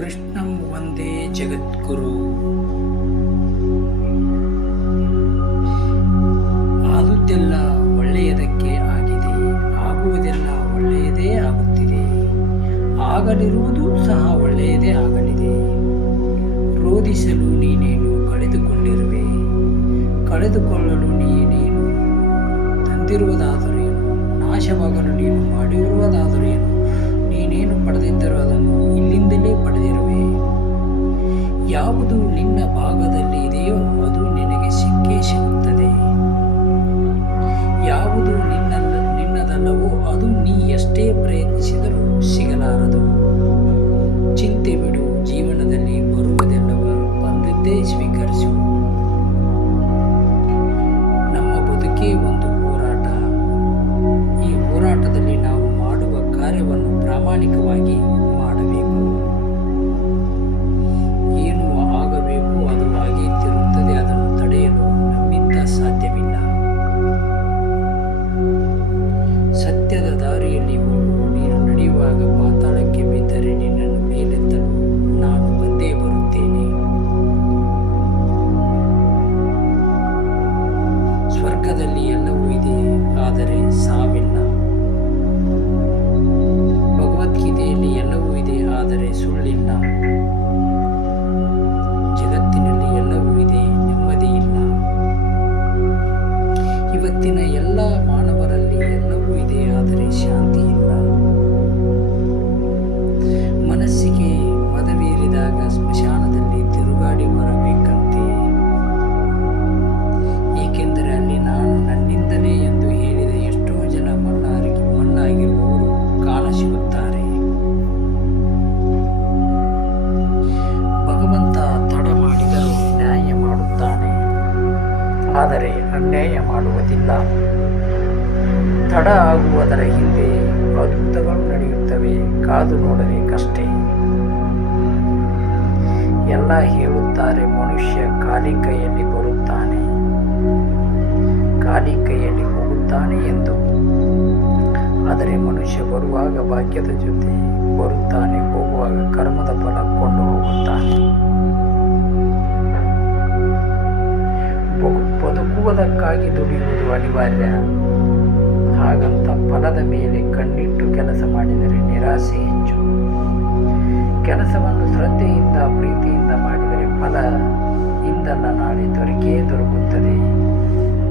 ಕೃಷ್ಣಂ ವಂದೇ ಜಗದ್ಗುರು. ಆದುದೆಲ್ಲ ಒಳ್ಳೆಯದಕ್ಕೆ ಆಗಿದೆ, ಆಗುವುದೆಲ್ಲ ಒಳ್ಳೆಯದೇ ಆಗುತ್ತಿದೆ, ಆಗಲಿರುವುದು ಸಹ ಒಳ್ಳೆಯದೇ ಆಗಲಿದೆ. ರೋಧಿಸಲು ನೀನೇನು ಕಳೆದುಕೊಂಡಿರುವೆ, ಕಳೆದುಕೊಳ್ಳಲು ನೀನೇನು ತಂದಿರುವುದಾದರೇನು, ನಾಶವಾಗಲು ನೀನು ಮಾಡಿರುವುದಾದರೇನು, ನೀನೇನು ಪಡೆದಿದ್ದರೂ ಅದನ್ನು ಇಲ್ಲಿಂದಲೇ ಪಡೆದಿರುವೆ. ಯಾವುದು ನಿನ್ನ ಭಾಗದಲ್ಲಿ ಇದೆಯೋ ಅದು ನಿನಗೆ ಸಿಕ್ಕೇ ಸಿಗುತ್ತದೆ. ಯಾವುದು ನಿನ್ನದಲ್ಲವೋ ಅದು ನೀ ಎಷ್ಟೇ ಪ್ರಯತ್ನಿಸಿದರೂ ಸಿಗಲಾರದು. ಚಿಂತೆ ಬಿಡು, ಜೀವನದಲ್ಲಿ ಬರುವುದೆಲ್ಲವ ಬಂದದ್ದೇ ಸ್ವೀಕರಿಸು. ನಮ್ಮ ಬದುಕೇ ಒಂದು ಹೋರಾಟ. ಈ ಹೋರಾಟದಲ್ಲಿ ನಾವು ಮಾಡುವ ಕಾರ್ಯವನ್ನು ಪ್ರಾಮಾಣಿಕವಾಗಿ ಮಾಡಬೇಕು. ಏನು ಆಗಬೇಕು ಅದು ಹಾಗೆ ತಿರುತ್ತದೆ, ಅದನ್ನು ತಡೆಯಲು ನಮ್ಮಿಂದ ಸಾಧ್ಯವಿಲ್ಲ. ಸತ್ಯದ ದಾರಿಯಲ್ಲಿ ಹೋಗು. ನೀನು ನಡೆಯುವಾಗ ಪಾತಾಳಕ್ಕೆ ಬಿದ್ದರೆ ನಿನ್ನನ್ನು ಮೇಲೆತ್ತಲು ನಾನು ಬಂದೇ ಬರುತ್ತೇನೆ. ಸ್ವರ್ಗದಲ್ಲಿ ಎಲ್ಲವೂ ಇದೆ, ಆದರೆ ಸಾವಿಲ್ಲ. ಭಗವದ್ಗೀತೆಯಲ್ಲಿ ಎಲ್ಲವೂ ಇದೆ, ಆದರೆ ಸುಳ್ಳಿಲ್ಲ. ಜಗತ್ತಿನಲ್ಲಿ ಎಲ್ಲವೂ ಇದೆ, ನೆಮ್ಮದಿ ಇಲ್ಲ. ಇವತ್ತಿನ ಎಲ್ಲ ಮಾನವರಲ್ಲಿ ಎಲ್ಲವೂ ಇದೆ, ಆದರೆ ಶಾಂತಿ ಇಲ್ಲ. ಮನಸ್ಸಿಗೆ ಮದವೇರಿದಾಗ ಸ್ಮಶಾನದಲ್ಲಿ ತಿರುಗಾಡಿ ಬರಬೇಕಂತೆ. ಏಕೆಂದರೆ ಅಲ್ಲಿ ನಾನು ನನ್ನಿಂದಲೇ ಎಂದು ಹೇಳಿದ ಎಷ್ಟೋ ಜನ ಮಣ್ಣಾಗಿರುವವರು ಕಾಣಸಿಗುತ್ತಾರೆ. ಭಗವಂತ ತಡ ಮಾಡಿದರೂ ನ್ಯಾಯ ಮಾಡುತ್ತಾನೆ, ಆದರೆ ಅನ್ಯಾಯ ಮಾಡುವುದಿಲ್ಲ. ತಡ ಆಗುವುದರ ಹಿಂದೆ ಅದ್ಭುತಗಳು ನಡೆಯುತ್ತವೆ, ಕಾದು ನೋಡಬೇಕಷ್ಟೇ. ಎಲ್ಲ ಹೇಳುತ್ತಾರೆ ಮನುಷ್ಯ ಖಾಲಿ ಕೈಯಲ್ಲಿ ಬರುತ್ತಾನೆ, ಖಾಲಿ ಕೈಯಲ್ಲಿ ಹೋಗುತ್ತಾನೆ ಎಂದು. ಆದರೆ ಮನುಷ್ಯ ಬರುವಾಗ ಭಾಗ್ಯದ ಜೊತೆ ಬರುತ್ತಾನೆ, ಹೋಗುವಾಗ ಕರ್ಮದ ಫಲ ಕೊಂಡು ಹೋಗುತ್ತಾನೆ. ಬದುಕುವುದಕ್ಕಾಗಿ ದುಡಿಯುವುದು ಅನಿವಾರ್ಯ. ಹಾಗಂತ ಫಲದ ಮೇಲೆ ಕಣ್ಣಿಟ್ಟು ಕೆಲಸ ಮಾಡಿದರೆ ನಿರಾಸೆ ಹೆಚ್ಚು. ಕೆಲಸವನ್ನು ಶ್ರದ್ಧೆಯಿಂದ ಪ್ರೀತಿಯಿಂದ ಮಾಡಿದರೆ ಫಲ ಇಂದಲ್ಲ ನಾಳೆ ದೊರಕುತ್ತದೆ.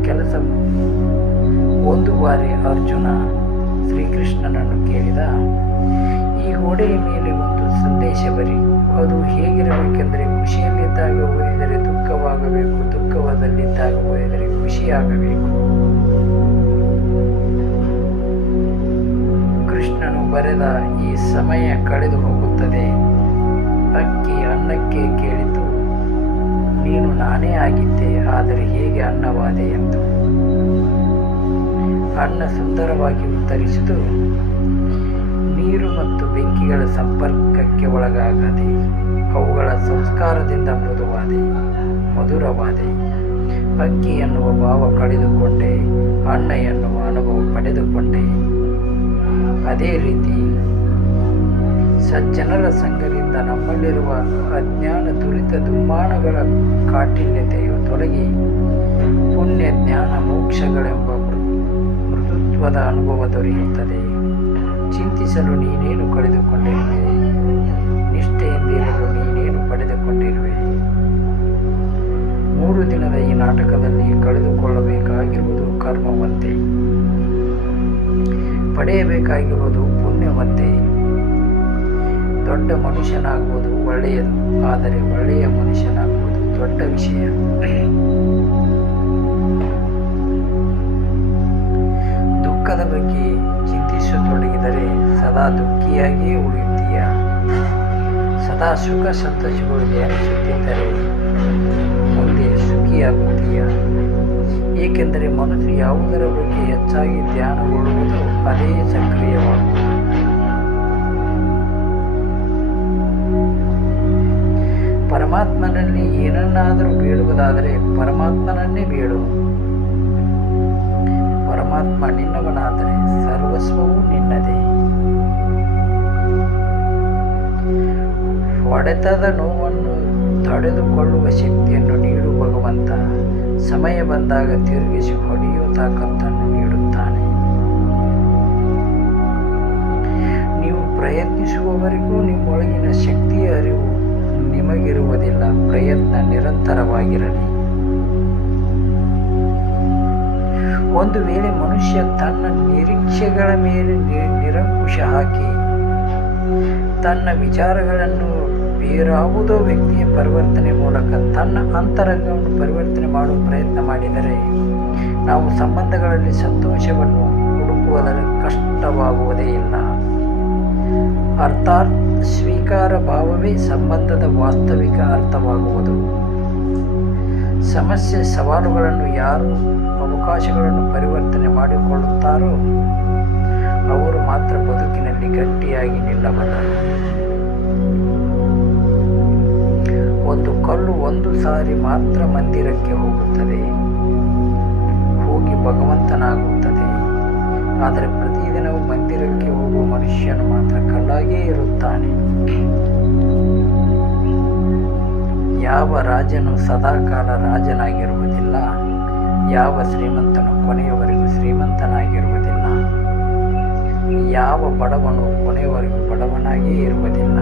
ಕೆಲಸ ಒಂದು ಬಾರಿ ಅರ್ಜುನ ಶ್ರೀಕೃಷ್ಣನನ್ನು ಕೇಳಿದ, ಈ ಗೋಡೆಯ ಮೇಲೆ ಒಂದು ಸಂದೇಶ ಬರಿ. ಅದು ಹೇಗಿರಬೇಕೆಂದರೆ, ಖುಷಿಯಲ್ಲಿದ್ದಾಗ ಓದಿದರೆ ದುಃಖವಾಗಬೇಕು, ದುಃಖದಲ್ಲಿದ್ದಾಗ ಓದಿದರೆ ಖುಷಿಯಾಗಬೇಕು. ಕೃಷ್ಣನು ಬರೆದ, ಈ ಸಮಯ ಕಳೆದು ಹೋಗುತ್ತದೆ. ಅಕ್ಕಿ ಅನ್ನಕ್ಕೆ ಕೇಳಿತು, ನೀನು ನಾನೇ ಆಗಿದ್ದೆ, ಆದರೆ ಹೇಗೆ ಅನ್ನವಾದೆ ಎಂದು. ಅನ್ನ ಸುಂದರವಾಗಿ ಉತ್ತರಿಸಿತು, ನೀರು ಮತ್ತು ಬೆಂಕಿಗಳ ಸಂಪರ್ಕಕ್ಕೆ ಒಳಗಾಗದೆ ಅವುಗಳ ಸಂಸ್ಕಾರದಿಂದ ಮಧುರವಾದೆ. ಅಕ್ಕಿ ಎನ್ನುವ ಭಾವ ಕಳೆದುಕೊಂಡೆ, ಅನ್ನ ಎನ್ನುವ ಅನುಭವ ಪಡೆದುಕೊಂಡೆ. ಅದೇ ರೀತಿ ಸಜ್ಜನರ ಸಂಘದಿಂದ ನಮ್ಮಲ್ಲಿರುವ ಅಜ್ಞಾನ ದುರಿತ ದುಮ್ಮಾನಗಳ ಕಾಠಿನ್ಯತೆಯು ತೊಲಗಿ ಪುಣ್ಯ ಜ್ಞಾನ ಮೋಕ್ಷಗಳೆಂಬ ಮೃದುತ್ವದ ಅನುಭವ ದೊರೆಯುತ್ತದೆ. ಚಿಂತಿಸಲು ನೀನೇನು ಕಳೆದುಕೊಂಡಿರುವೆ, ನಿಷ್ಠೆಯಿಂದಿರಲು ನೀನೇನು ಪಡೆದುಕೊಂಡಿರುವೆ. 3 ದಿನದ ಈ ನಾಟಕದಲ್ಲಿ ಕಳೆದುಕೊಳ್ಳಬೇಕಾಗಿರುವುದು ಕರ್ಮವಂತೆ, ಪಡೆಯಬೇಕಾಗಿರುವುದು ಪುಣ್ಯವಂತೆ. ದೊಡ್ಡ ಮನುಷ್ಯನಾಗುವುದು ಒಳ್ಳೆಯದು, ಆದರೆ ಒಳ್ಳೆಯ ಮನುಷ್ಯನಾಗುವುದು ದೊಡ್ಡ ವಿಷಯ. ದುಃಖದ ಬಗ್ಗೆ ಚಿಂತಿಸತೊಡಗಿದರೆ ಸದಾ ದುಃಖಿಯಾಗಿಯೇ ಉಳಿಯುತ್ತೀಯ. ಸದಾ ಸುಖ ಸಂತೋಷಗಳು ಧ್ಯಾನಿಸುತ್ತಿದ್ದರೆ ಮುಂದೆ ಸುಖಿಯಾಗುತ್ತೀಯ. ಏಕೆಂದರೆ ಮನಸ್ಸು ಯಾವುದರ ಬಗ್ಗೆ ಹೆಚ್ಚಾಗಿ ಧ್ಯಾನಗೊಳ್ಳುವುದೋ ಅದೇ ಸಕ್ರಿಯವಾಗುವುದು. ಪರಮಾತ್ಮನಲ್ಲಿ ಏನನ್ನಾದರೂ ಬೇಡುವುದಾದರೆ ಪರಮಾತ್ಮನನ್ನೇ ಬೇಡು. ಪರಮಾತ್ಮ ನಿನ್ನವನಾದರೆ ಸರ್ವಸ್ವವೂ ನಿನ್ನದೇ. ಹೊಡೆತದ ನೋವನ್ನು ತಡೆದುಕೊಳ್ಳುವ ಶಕ್ತಿಯನ್ನು ನೀಡು ಭಗವಂತ. ಸಮಯ ಬಂದಾಗ ತಿರುಗಿಸಿ ಹೊಡೆಯುವ ತಾಕತ್ತನ್ನು ನೀಡುತ್ತಾನೆ. ನೀವು ಪ್ರಯತ್ನಿಸುವವರೆಗೂ ನಿಮ್ಮೊಳಗಿನ ಶಕ್ತಿಯ ಅರಿವು ನಿಮಗಿರುವುದಿಲ್ಲ. ಪ್ರಯತ್ನ ನಿರಂತರವಾಗಿರಲಿ. ಒಂದು ವೇಳೆ ಮನುಷ್ಯ ತನ್ನ ನಿರೀಕ್ಷೆಗಳ ಮೇಲೆ ನಿರಂಕುಶ ಹಾಕಿ ತನ್ನ ವಿಚಾರಗಳನ್ನು ಬೇರಾವುದೋ ವ್ಯಕ್ತಿಯ ಪರಿವರ್ತನೆ ಮೂಲಕ ತನ್ನ ಅಂತರಂಗವನ್ನು ಪರಿವರ್ತನೆ ಮಾಡುವ ಪ್ರಯತ್ನ ಮಾಡಿದರೆ ನಾವು ಸಂಬಂಧಗಳಲ್ಲಿ ಸಂತೋಷವನ್ನು ಹುಡುಕುವುದರ ಕಷ್ಟವಾಗುವುದೇ ಇಲ್ಲ. ಅರ್ಥಾತ್ ಸ್ವೀಕಾರ ಭಾವವೇ ಸಂಬಂಧದ ವಾಸ್ತವಿಕ ಅರ್ಥವಾಗುವುದು. ಸಮಸ್ಯೆ ಸವಾಲುಗಳನ್ನು ಯಾರು ಅವಕಾಶಗಳನ್ನು ಪರಿವರ್ತನೆ ಮಾಡಿಕೊಳ್ಳುತ್ತಾರೋ ಅವರು ಮಾತ್ರ ಬದುಕಿನಲ್ಲಿ ಗಟ್ಟಿಯಾಗಿ ನಿಲ್ಲಬಲ್ಲರು. ಒಂದು ಕಲ್ಲು ಒಂದು ಸಾರಿ ಮಾತ್ರ ಮಂದಿರಕ್ಕೆ ಹೋಗುತ್ತದೆ, ಹೋಗಿ ಭಗವಂತನಾಗುತ್ತದೆ. ಆದರೆ ಪ್ರತಿದಿನವೂ ಮಂದಿರಕ್ಕೆ ಹೋಗುವ ಮನುಷ್ಯನು ಮಾತ್ರ ಕಲ್ಲಾಗೇ ಇರುತ್ತಾನೆ. ಯಾವ ರಾಜನು ಸದಾಕಾಲ ರಾಜನಾಗಿರುವುದಿಲ್ಲ, ಯಾವ ಶ್ರೀಮಂತನು ಕೊನೆಯವರೆಗೂ ಶ್ರೀಮಂತನಾಗಿರುವುದಿಲ್ಲ, ಯಾವ ಬಡವನು ಕೊನೆಯವರೆಗೂ ಬಡವನಾಗೇ ಇರುವುದಿಲ್ಲ.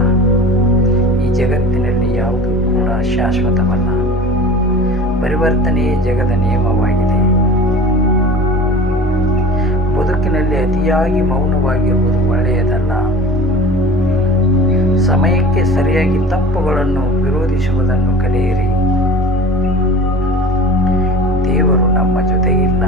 ಈ ಜಗತ್ತಿನಲ್ಲಿ ಯಾವುದೂ ಕೂಡ ಶಾಶ್ವತವಲ್ಲ. ಪರಿವರ್ತನೆಯೇ ಜಗದ ನಿಯಮವಾಗಿದೆ. ಬದುಕಿನಲ್ಲಿ ಅತಿಯಾಗಿ ಮೌನವಾಗಿರುವುದು ಒಳ್ಳೆಯದಲ್ಲ. ಸಮಯಕ್ಕೆ ಸರಿಯಾಗಿ ತಪ್ಪುಗಳನ್ನು ವಿರೋಧಿಸುವುದನ್ನು ಕಲಿಯಿರಿ. ದೇವರು ನಮ್ಮ ಜೊತೆಗಿಲ್ಲ.